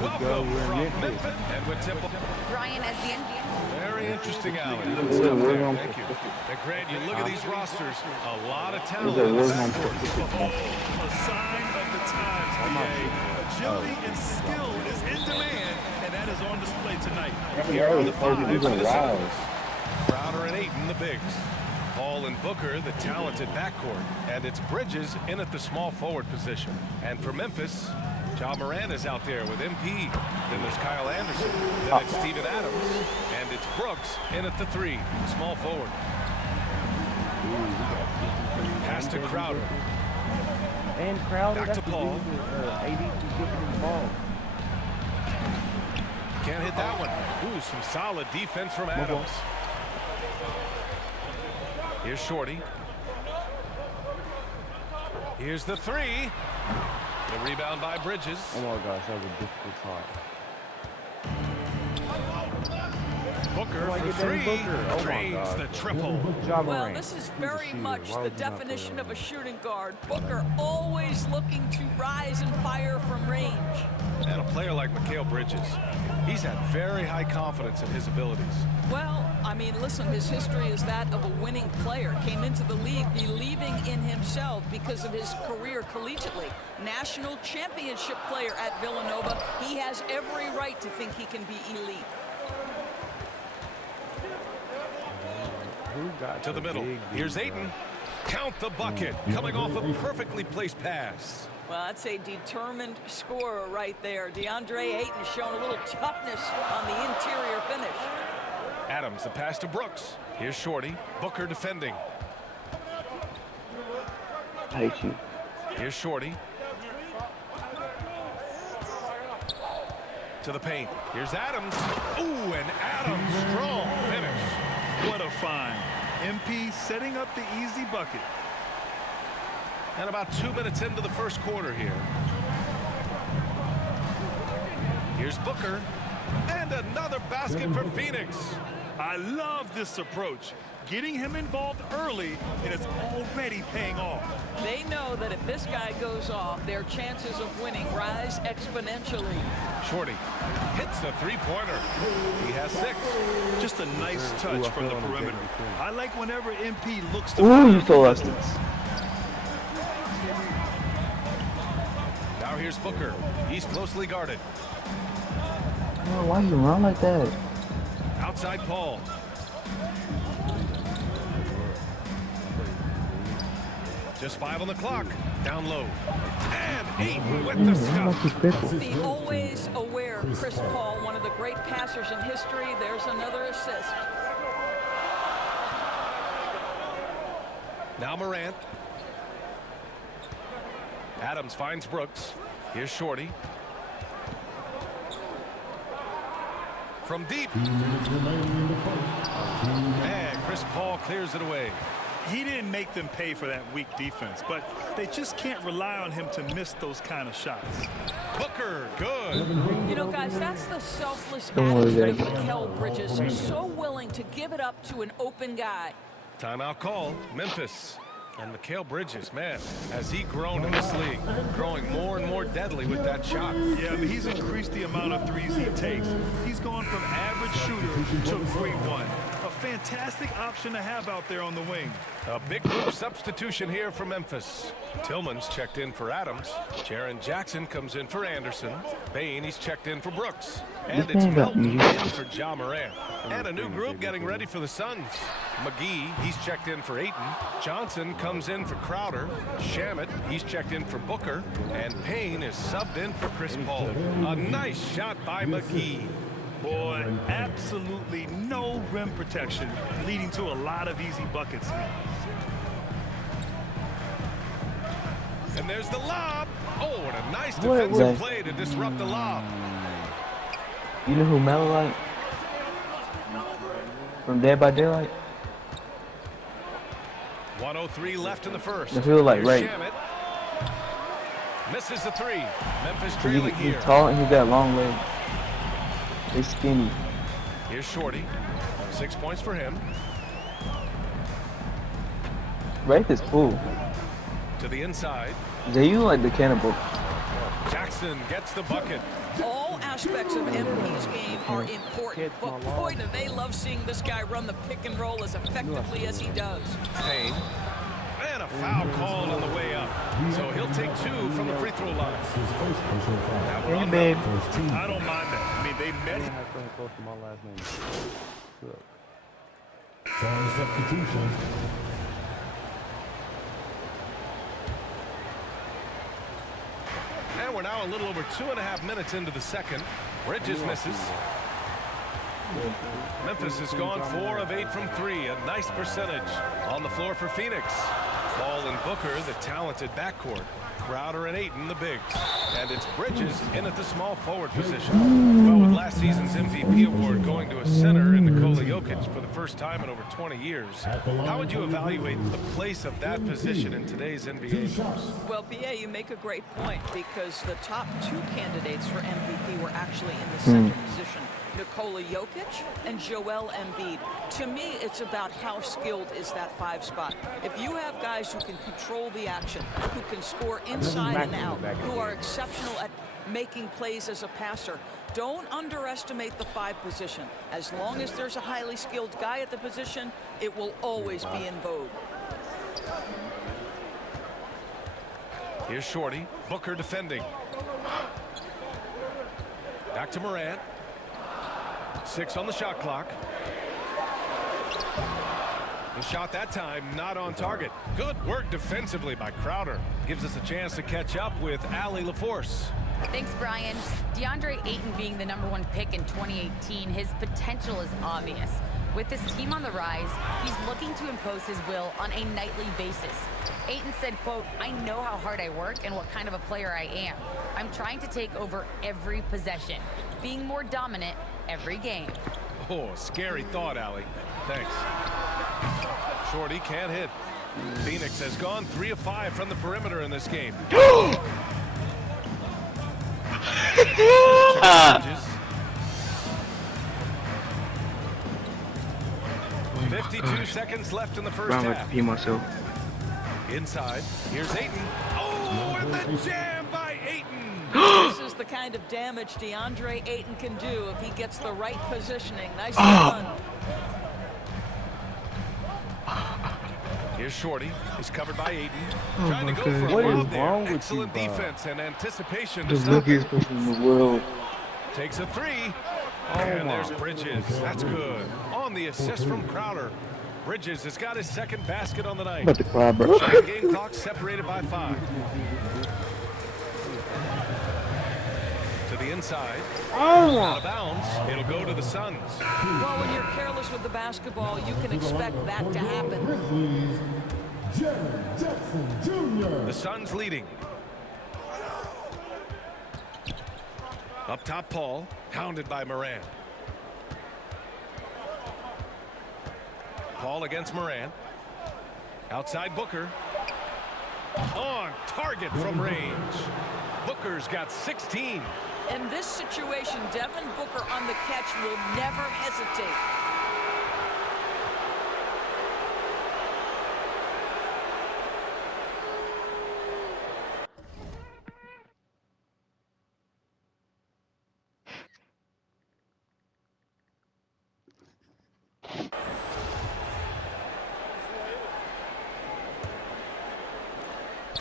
Welcome from Memphis and with Temple. Brian as the Indian. Very interesting, Alan. Good stuff there. Thank you. And Grant, you look at these rosters, a lot of talent in the backcourt. A sign of the times, BA. Agility and skill is in demand, and that is on display tonight. Here are the fives for the Suns. Crowder and Ayton, the bigs. Paul and Booker, the talented backcourt. And it's Bridges in at the small forward position. And for Memphis, Ja Morant is out there with MP. Then there's Kyle Anderson. Then it's Steven Adams. And it's Brooks in at the 3, small forward. Pass to Crowder. And Crowder. Back to Paul. AD to give him the ball. Can't hit that one. Ooh, some solid defense from Adams. Here's Shorty. Here's the 3. The rebound by Bridges. Oh my gosh, that was a difficult shot. Booker for 3. Drains the triple. Well, this is very much the definition of a shooting guard. Booker always looking to rise and fire from range. And a player like Mikal Bridges, he's had very high confidence in his abilities. Well, I mean, listen, his history is that of a winning player. Came into the league believing in himself because of his career collegiately. National championship player at Villanova. He has every right to think he can be elite. To the middle. Here's Ayton. Count the bucket. Coming off a perfectly placed pass. Well, that's a determined scorer right there. DeAndre Ayton showing a little toughness on the interior finish. Adams, the pass to Brooks. Here's Shorty. Booker defending. I hate you. Here's Shorty. To the paint. Here's Adams. Ooh, and Adams, strong finish. What a find. MP setting up the easy bucket. And about 2 minutes into the first quarter here. Here's Booker. And another basket for Phoenix. I love this approach. Getting him involved early, and it's already paying off. They know that if this guy goes off, their chances of winning rise exponentially. Shorty hits the three-pointer. He has 6. Just a nice touch from the perimeter. I like whenever MP looks to... Ooh, you stole us. Now here's Booker. He's closely guarded. Oh, why you run like that? Outside Paul. Just 5 on the clock. Down low. And 8 with the stuff. The always aware Chris Paul, one of the great passers in history. There's another assist. Now Morant. Adams finds Brooks. Here's Shorty. From deep. And Chris Paul clears it away. He didn't make them pay for that weak defense, but they just can't rely on him to miss those kind of shots. Booker, good. You know, guys, that's the selfless attitude of Mikal Bridges. So willing to give it up to an open guy. Timeout call, Memphis. And Mikal Bridges, man, has he grown in this league, growing more and more deadly with that shot. Yeah, I mean, he's increased the amount of threes he takes. He's gone from average shooter to great one. A fantastic option to have out there on the wing. A big group substitution here for Memphis. Tillman's checked in for Adams. Jaren Jackson comes in for Anderson. Payne, he's checked in for Brooks. And it's Melton in for Ja Morant. And a new group getting ready for the Suns. McGee, he's checked in for Ayton. Johnson comes in for Crowder. Shamet, he's checked in for Booker. And Payne is subbed in for Chris Paul. A nice shot by McGee. Boy, absolutely no rim protection, leading to a lot of easy buckets. And there's the lob. Oh, what a nice defensive play to disrupt the lob. You know who Melo like? From Dead by Daylight? 1:03 left in the first. I feel like Here's right. Shamet. Misses the 3. Memphis He's trailing here. tall and he got long legs. He's skinny. Here's Shorty. 6 points for him. Rafe is full. To the inside. Jay, you like the cannibal. Jackson gets the bucket. All aspects of MP's game are important, but boy, do they love seeing this guy run the pick and roll as effectively as he does. Payne. And a foul called on the way up. So he'll take 2 from the free throw line. Now we're on babe. I don't mind that. I mean, they met him. Close to my last name. Look. Foul substitution. And we're now a little over 2.5 minutes into the second. Bridges misses. Memphis has gone 4 of 8 from 3, a nice percentage. On the floor for Phoenix. Ball and Booker, the talented backcourt. Crowder and Ayton, the bigs. And it's Bridges in at the small forward position. Well, with last season's MVP award going to a center in Nikola Jokic for the first time in over 20 years, how would you evaluate the place of that position in today's NBA games? Well, BA, you make a great point because the top 2 candidates for MVP were actually in the center position. Nikola Jokic and Joel Embiid. To me, it's about how skilled is that 5 spot. If you have guys who can control the action, who can score inside and out, who are exceptional at making plays as a passer, don't underestimate the 5 position. As long as there's a highly skilled guy at the position, it will always be in vogue. Here's Shorty. Booker defending. Back to Morant. 6 on the shot clock. The shot that time not on target. Good work defensively by Crowder. Gives us a chance to catch up with Allie LaForce. Thanks, Brian. DeAndre Ayton being the #1 pick in 2018, his potential is obvious. With his team on the rise, he's looking to impose his will on a nightly basis. Ayton said, quote, "I know how hard I work and what kind of a player I am. I'm trying to take over every possession, being more dominant every game." Oh, scary thought, Allie. Thanks. Shorty can't hit. Phoenix has gone 3 of 5 from the perimeter in this game. 52 seconds left in the first half. Inside, here's Ayton. Oh, and the jam by Ayton. This is the kind of damage DeAndre Ayton can do if he gets the right positioning. Nicely done. Here's Shorty. He's covered by Ayton. Trying to go for a What is lob there. wrong with Excellent you, Bob? defense and anticipation The to stop luckiest it. person in the world. Takes a 3. And there's Bridges. That's good. On the assist from Crowder. Bridges has got his 2nd basket on the night. I'm about to cry, bro. Shot game clock separated by 5. To the inside. Out of bounds. It'll go to the Suns. Well, when you're careless with the basketball, you can expect that to happen. Grizzlies, Jaren Jackson Jr. The Suns leading. Up top, Paul. Hounded by Morant. Paul against Morant. Outside Booker. On target from range. Booker's got 16. In this situation, Devin Booker on the catch will never hesitate.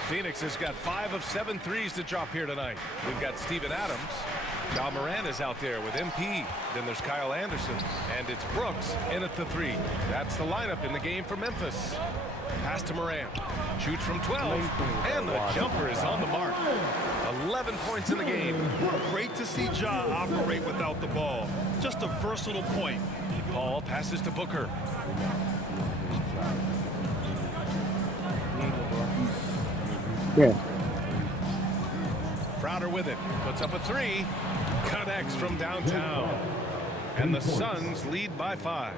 Phoenix has got 5 of 7 threes to drop here tonight. We've got Steven Adams. Ja Morant is out there with MP. Then there's Kyle Anderson. And it's Brooks in at the 3. That's the lineup in the game for Memphis. Pass to Morant. Shoots from 12. And the jumper is on the mark. 11 points in the game. Great to see Ja operate without the ball. Just a versatile point. Paul passes to Booker. Yeah. Crowder with it. Puts up a 3. Connects from downtown. And the Suns lead by 5.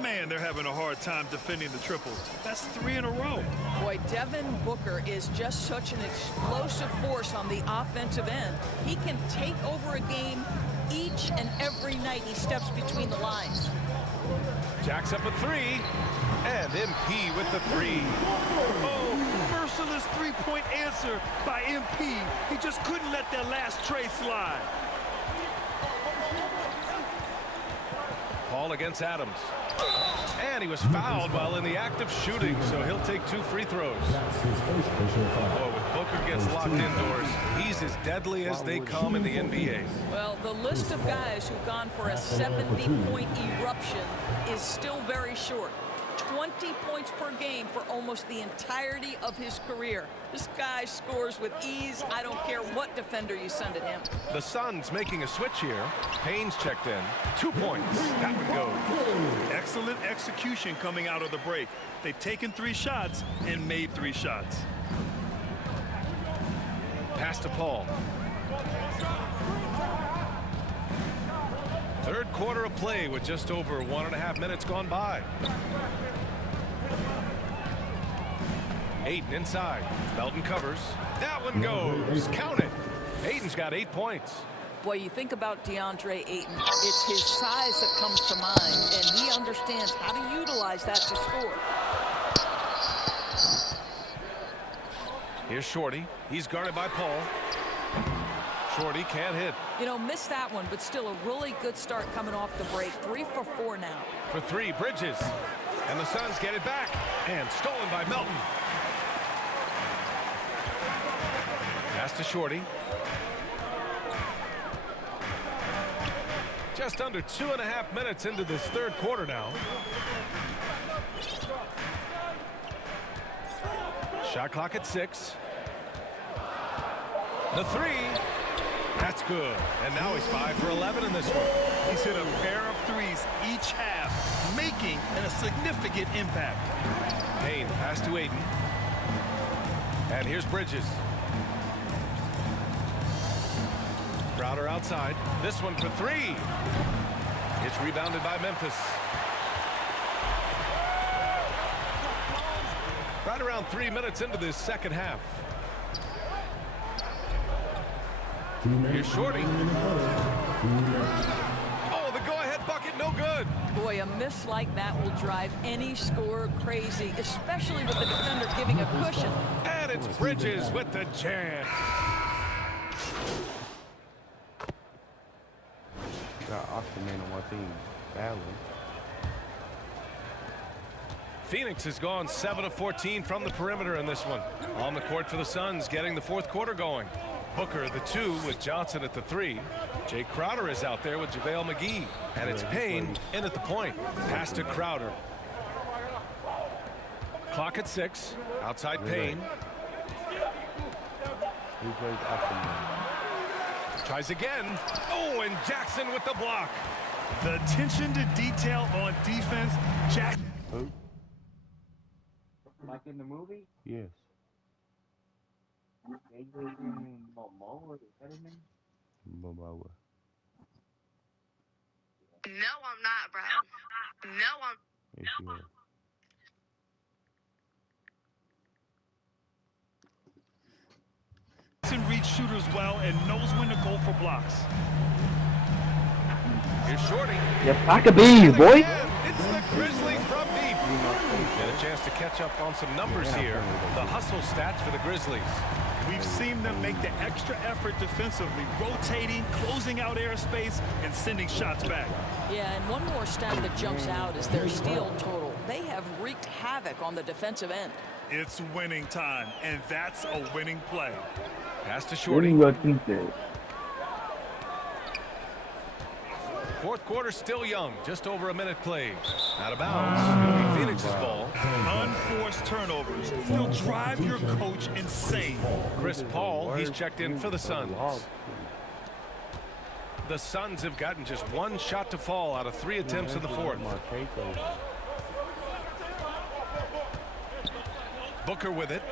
Man, they're having a hard time defending the triples. That's 3 in a row. Boy, Devin Booker is just such an explosive force on the offensive end. He can take over a game each and every night he steps between the lines. Jacks up a 3. And MP with the 3. Oh, merciless three-point answer by MP. He just couldn't let that last tray slide. ball against Adams. And he was fouled while in the act of shooting, so he'll take 2 free throws. That's his first personal foul. Boy, when Booker gets locked indoors, he's as deadly as they come in the NBA. Well, the list of guys who've gone for a 70-point eruption is still very short. 20 points per game for almost the entirety of his career. This guy scores with ease. I don't care what defender you send at him. The Suns making a switch here. Payne's checked in. 2 points. That one goes. Excellent execution coming out of the break. They've taken 3 shots and made 3 shots. Pass to Paul. Third quarter of play with just over 1.5 minutes gone by. Ayton inside. Melton covers. That one goes. Count it. Ayton's got 8 points. Boy, you think about DeAndre Ayton. It's his size that comes to mind, and he understands how to utilize that to score. Here's Shorty. He's guarded by Paul. Shorty can't hit. You know, missed that one, but still a really good start coming off the break. 3 for 4 now. For 3, Bridges. And the Suns get it back. And stolen by Melton. Pass to Shorty. Just under 2.5 minutes into this third quarter now. Shot clock at 6. The 3. That's good. And now he's 5 for 11 in this one. He's hit a pair of 3s each half, making a significant impact. Payne, pass to Ayton. And here's Bridges. Crowder outside. This one for 3. It's rebounded by Memphis. Right around 3 minutes into this second half. Here's Shorty. Oh, the go-ahead bucket, no good. Boy, a miss like that will drive any scorer crazy, especially with the defender giving a cushion. And it's Bridges with the jam. Got Austin man on my team. Badly. Phoenix has gone 7 of 14 from the perimeter in this one. On the court for the Suns, getting the fourth quarter going. Booker the 2 with Johnson at the 3. Jay Crowder is out there with JaVale McGee. And it's Payne in at the point. Pass to Crowder. Clock at 6. Outside Payne. Who plays Austin man? Tries again. Oh, and Jackson with the block. The attention to detail on defense. Jack. Who? Like in the movie? Yes. Momoa, is that his name? Momoa. No, I'm not, bro. No, I'm. Yes, you are. Reads shooters well and knows when to go for blocks. Here's Shorty. Yeah, pocket bees, boy. It's the Grizzlies from deep. Get a chance to catch up on some numbers here. The hustle stats for the Grizzlies. We've seen them make the extra effort defensively, rotating, closing out airspace, and sending shots back. Yeah, and one more stat that jumps out is their steal total. They have wreaked havoc on the defensive end. It's winning time, and that's a winning play. Pass to What do Shorty. you think that? Fourth quarter still young. Just over a minute played. Out of bounds. It'll be Phoenix's ball. Unforced turnovers will drive your coach insane. Chris Paul, he's checked in for the Suns. The Suns have gotten just 1 shot to fall out of 3 attempts in the fourth. Booker with it.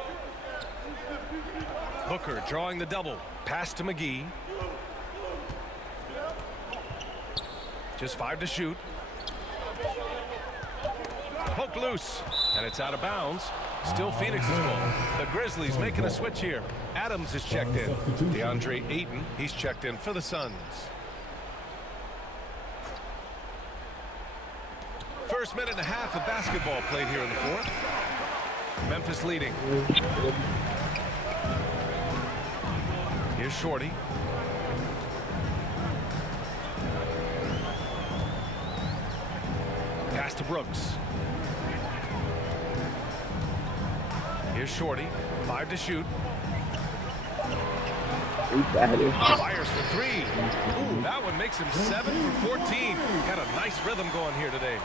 Booker drawing the double. Pass to McGee. Just 5 to shoot. Poke loose. And it's out of bounds. Still Phoenix's ball. The Grizzlies making a switch here. Adams is checked in. DeAndre Ayton, he's checked in for the Suns. First minute and a half of basketball played here in the fourth. Memphis leading. Here's Shorty. to Brooks. Here's Shorty. 5 to shoot. Fires for 3. Ooh, that one makes him 7 for 14. Got a nice rhythm going here today.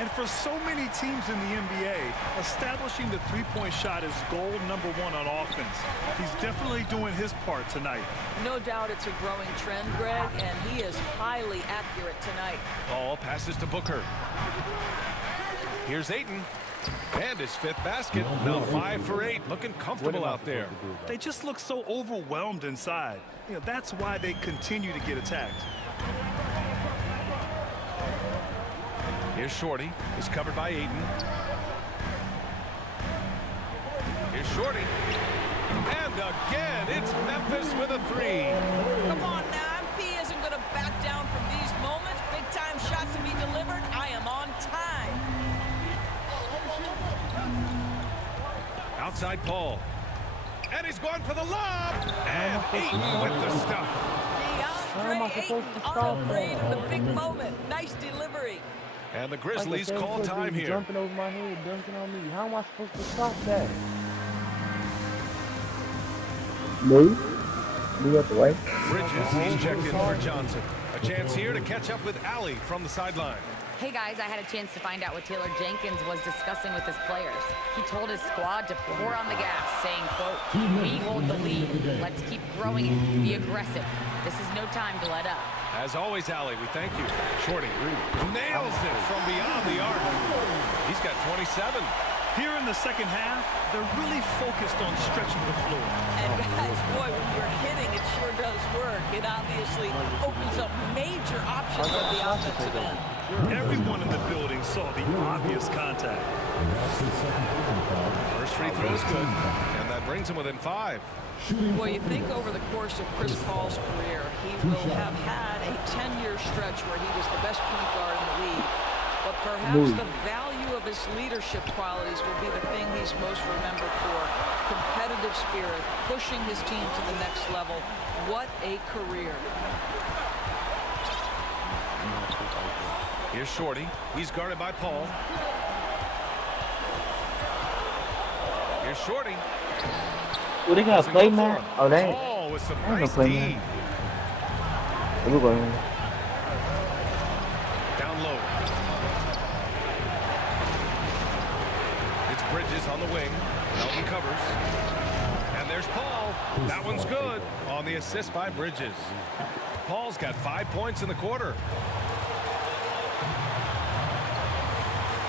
And for so many teams in the NBA, establishing the three-point shot is goal number 1 on offense. He's definitely doing his part tonight. No doubt it's a growing trend, Greg, and he is highly accurate tonight. Ball passes to Booker. Here's Ayton. And his 5th basket. Now 5 for 8. Looking comfortable out there. They just look so overwhelmed inside. You know, that's why they continue to get attacked. Here's Shorty. He's covered by Ayton. Here's Shorty. And again, it's Memphis with a 3. Come on now, MP isn't going to back down from these moments. Big time shots to be delivered. I am on time. Outside Paul. And he's going for the lob. And Ayton with the stuff. DeAndre Ayton unafraid of the big moment. Nice delivery. And the Grizzlies call time here. Jumping over my head, dunking on me. How am I supposed to stop that? Move up the way. Bridges, he's checked in for Johnson. A chance here to catch up with Allie from the sideline. Hey guys, I had a chance to find out what Taylor Jenkins was discussing with his players. He told his squad to pour on the gas, saying, quote, "We hold the lead. Let's keep growing it. Be aggressive. This is no time to let up." As always, Allie, we thank you. Shorty nails it from beyond the arc. He's got 27. Here in the second half, they're really focused on stretching the floor. And guys, boy, when you're hitting, it sure does work. It obviously opens up major options at the offensive end. Everyone in the building saw the obvious contact. First free throw is good, and that brings him within 5. Well, you think over the course of Chris Paul's career, he will have had a 10-year stretch where he was the best point guard in the league. But perhaps the value of his leadership qualities will be the thing he's most remembered for. Competitive spirit, pushing his team to the next level. What a career. Here's Shorty. He's guarded by Paul. Here's Shorty. Oh, they got a play man. Oh, they ain't. Paul with some No nice play D. man. We're going. Down low. It's Bridges on the wing. Melton covers. And there's Paul. That one's good on the assist by Bridges. Paul's got 5 points in the quarter.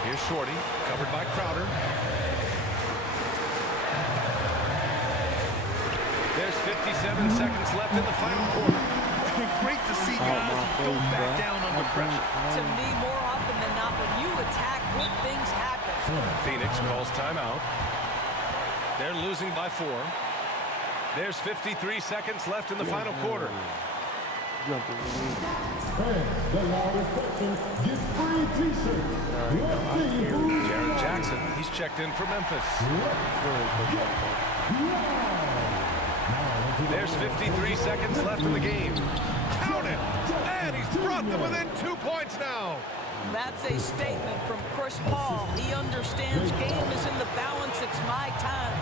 Here's Shorty, covered by Crowder. There's 57 seconds left in the final quarter. Great to see guys who don't back down under pressure. To me, more often than not, when you attack, good things happen. Phoenix calls timeout. They're losing by 4. There's 53 seconds left in the final quarter. Jaren Jackson, he's checked in for Memphis. There's 53 seconds left in the game. Count it! And he's brought them within 2 points now. That's a statement from Chris Paul. He understands game is in the balance. It's my time.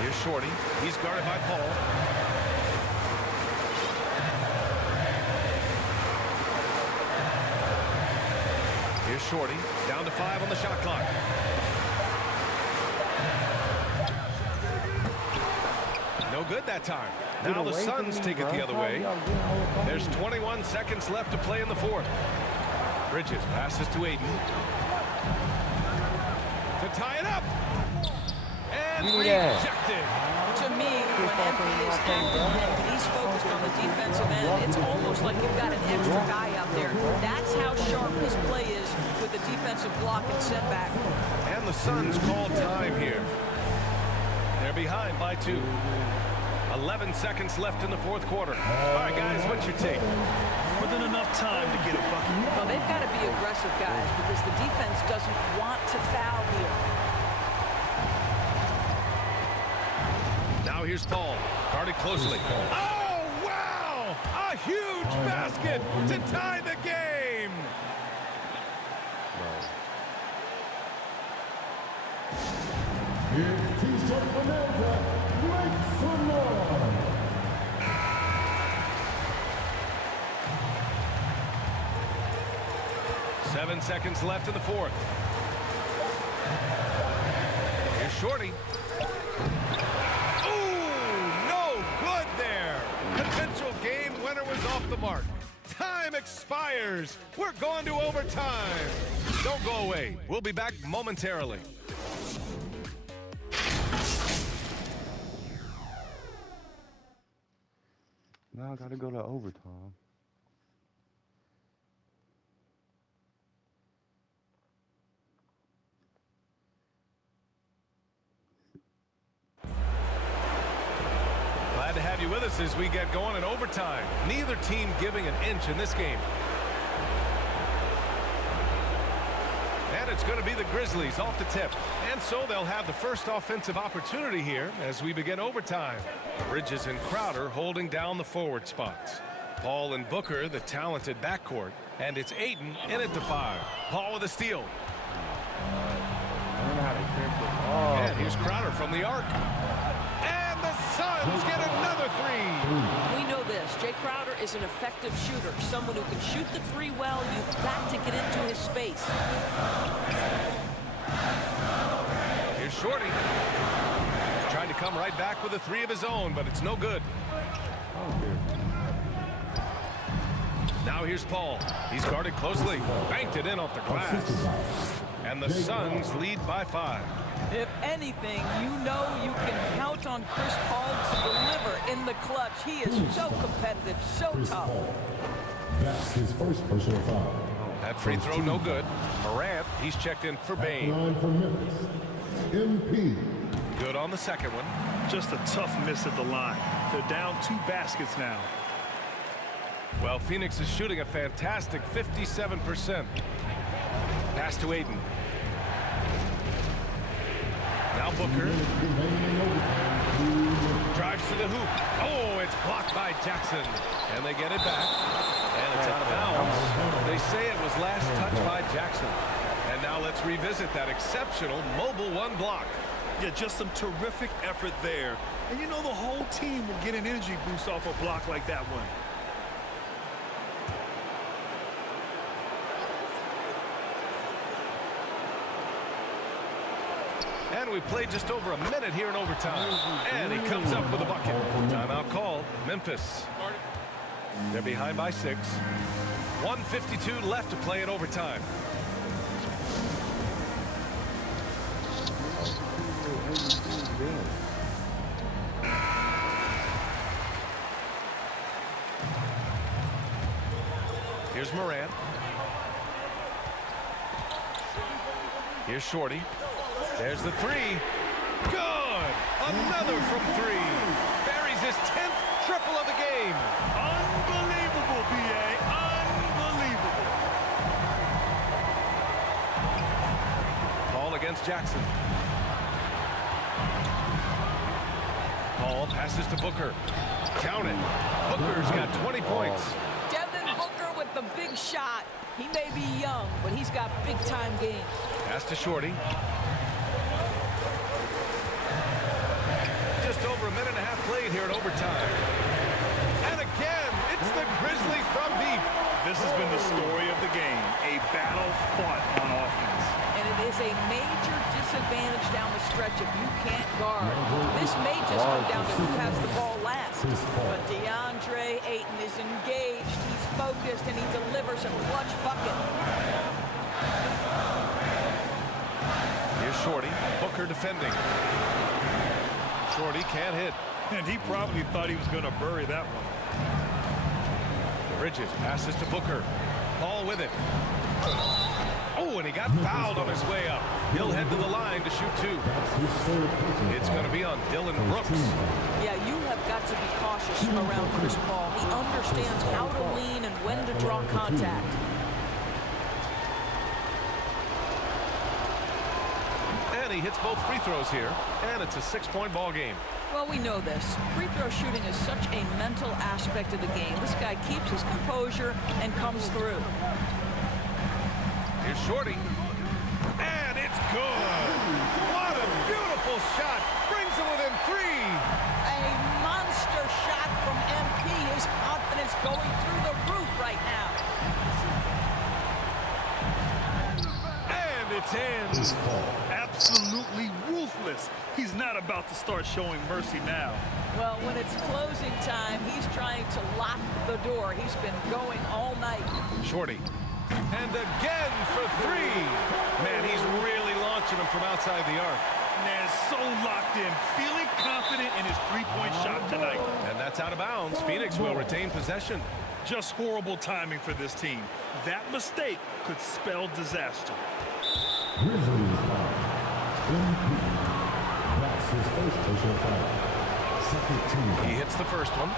Here's Shorty. He's guarded by Paul. Here's Shorty. Down to 5 on the shot clock. No good that time. Now the Suns take it the other way. There's 21 seconds left to play in the 4th. Bridges passes to Ayton. To tie it up. And rejected. To me, when MP is active and he's focused on the defensive end, it's almost like you've got an extra guy out there. That's how sharp his play is with the defensive block and setback. And the Suns call time here. They're behind by 2. 11 seconds left in the 4th quarter. All right, guys, what's your take? More than enough time to get a bucket. Well, they've got to be aggressive, guys, because the defense doesn't want to foul here. Now here's Paul, guarded closely. Oh, wow! A huge basket to tie the game! Here's T-shirt bonanza, make some noise. 7 seconds left in the fourth. Here's Shorty. Ooh, no good there. Potential game winner was off the mark. Time expires. We're going to overtime. Don't go away. We'll be back momentarily. Now I gotta go to overtime. Glad to have you with us as we get going in overtime. Neither team giving an inch in this game. And it's going to be the Grizzlies off the tip. And so they'll have the first offensive opportunity here as we begin overtime. Bridges and Crowder holding down the forward spots. Paul and Booker, the talented backcourt. And it's Ayton in at the 5. Paul with a steal. I don't know how to trick it. Oh, And here's Crowder from the arc. And the Suns get another 3. We know this. Jay Crowder is an effective shooter, someone who can shoot the 3 well. You've got to get into his space. Here's Shorty. Trying to come right back with a 3 of his own, but it's no good. Now here's Paul. He's guarded closely. Banked it in off the glass. And the Suns lead by 5. If anything, you know you can count on Chris Paul to deliver in the clutch. He is so competitive, so tough. That's his first personal foul. That free throw no good. Morant, he's checked in for Bane. Line for Memphis. MP. Good on the second one. Just a tough miss at the line. They're down 2 baskets now. Well, Phoenix is shooting a fantastic 57%. Pass to Ayton. Now Booker. Drives to the hoop. Oh, it's blocked by Jackson. And they get it back. And it's out of bounds. They say it was last touched by Jackson. And now let's revisit that exceptional mobile 1 block. Yeah, just some terrific effort there. And you know the whole team will get an energy boost off a block like that one. And we played just over a minute here in overtime. And he comes up with a bucket. Timeout called. Memphis. They're behind by 6. 1:52 left to play in overtime. Here's Morant. Here's Shorty. There's the 3. Good! Another from 3. Buries his 10th triple of the game. Unbelievable, B.A. Unbelievable. Paul against Jackson. Paul passes to Booker. Count it. Booker's got 20 points. Devin Booker with the big shot. He may be young, but he's got big-time game. Pass to Shorty. Just over a minute and a half played here in overtime. And again, it's the Grizzlies from deep. This has been the story of the game. A battle fought on offense. And it is a major disadvantage down the stretch if you can't guard. This may just come down to who has the ball last. But DeAndre Ayton is engaged, he's focused, and he delivers a clutch bucket. Here's Shorty. Booker defending. Shorty can't hit. And he probably thought he was going to bury that one. Bridges passes to Booker. Paul with it. Oh, and he got fouled on his way up. He'll head to the line to shoot 2. It's going to be on Dylan Brooks. Yeah, you have got to be cautious around Chris Paul. He understands how to lean and when to draw contact. And he hits both free throws here. And it's a 6-point ball game. Well, we know this. Free throw shooting is such a mental aspect of the game. This guy keeps his composure and comes through. Here's Shorty. And it's good. What a beautiful Beautiful shot. Brings it within 3. A monster shot from MP. His confidence going through the roof right now. And it's in. Absolutely ruthless. He's not about to start showing mercy now. Well, when it's closing time, he's trying to lock the door. He's been going all night. Shorty. And again for 3. Man, he's really launching them from outside the arc. Man, so locked in, feeling confident in his three-point shot tonight. And that's out of bounds. Phoenix will retain possession. Just horrible timing for this team. That mistake could spell disaster. Grizzlies foul. MP. That's his first personal foul. Second team. He hits the first one,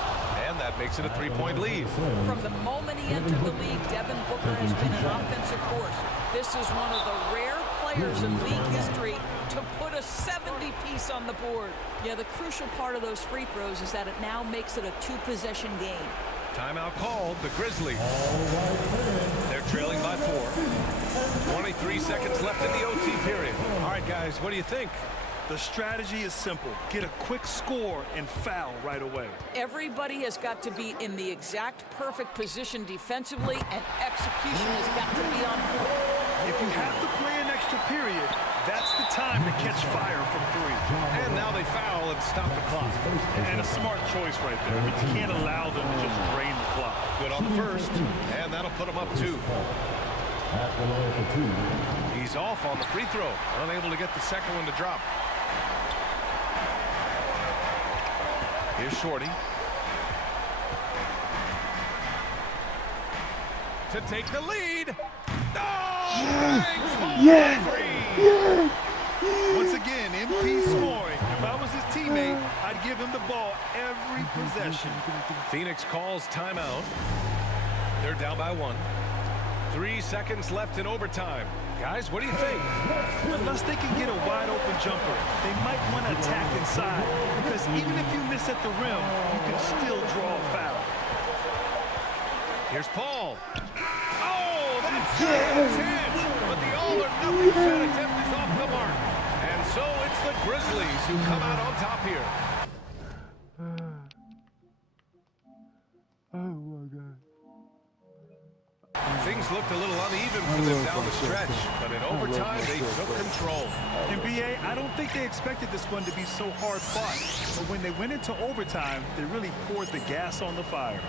and that makes it a 3-point lead. From the moment he entered the league, Devin Booker has been an offensive force. This is one of the rare players in league history to put a 70-piece on the board. Yeah, the crucial part of those free throws is that it now makes it a 2-possession game. Timeout called. The Grizzlies. They're trailing by 4. 23 seconds left in the OT period. All right, guys, what do you think? The strategy is simple. Get a quick score and foul right away. Everybody has got to be in the exact perfect position defensively, and execution has got to be on point. If you have to play an extra period, that's the time to catch fire from 3. And now they foul and stop the clock. And a smart choice right there. I mean, you can't allow them to just drain the clock. Good on the first, and that'll put him up 2. At the line for 2. He's off on the free throw, unable to get the second one to drop. Here's Shorty. To take the lead. Oh, Once again, MP scoring. If I was his teammate, I'd give him the ball every possession. Phoenix calls timeout. They're down by 1. 3 seconds left in overtime. Guys, what do you think? Unless they can get a wide open jumper, they might want to attack inside, because even if you miss at the rim, you can still draw a foul. Here's Paul. Oh, that's chance. But the all-or-nothing shot attempt is off the mark. And so it's the Grizzlies who come out on top here. Oh my God. Things looked a little uneven for them down the stretch, but in overtime they took control. NBA, I don't think they expected this one to be so hard fought, but when they went into overtime, they really poured the gas on the fire.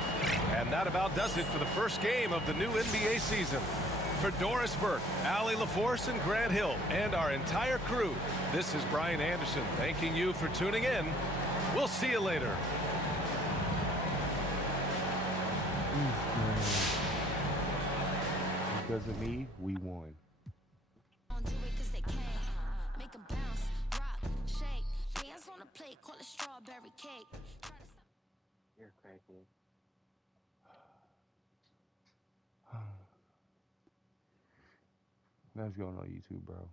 And that about does it for the first game of the new NBA season. For Doris Burke, Allie LaForce, and Grant Hill, and our entire crew, this is Brian Anderson thanking you for tuning in. We'll see you later. Because of me, we won. You're cracking. That's going on YouTube, bro.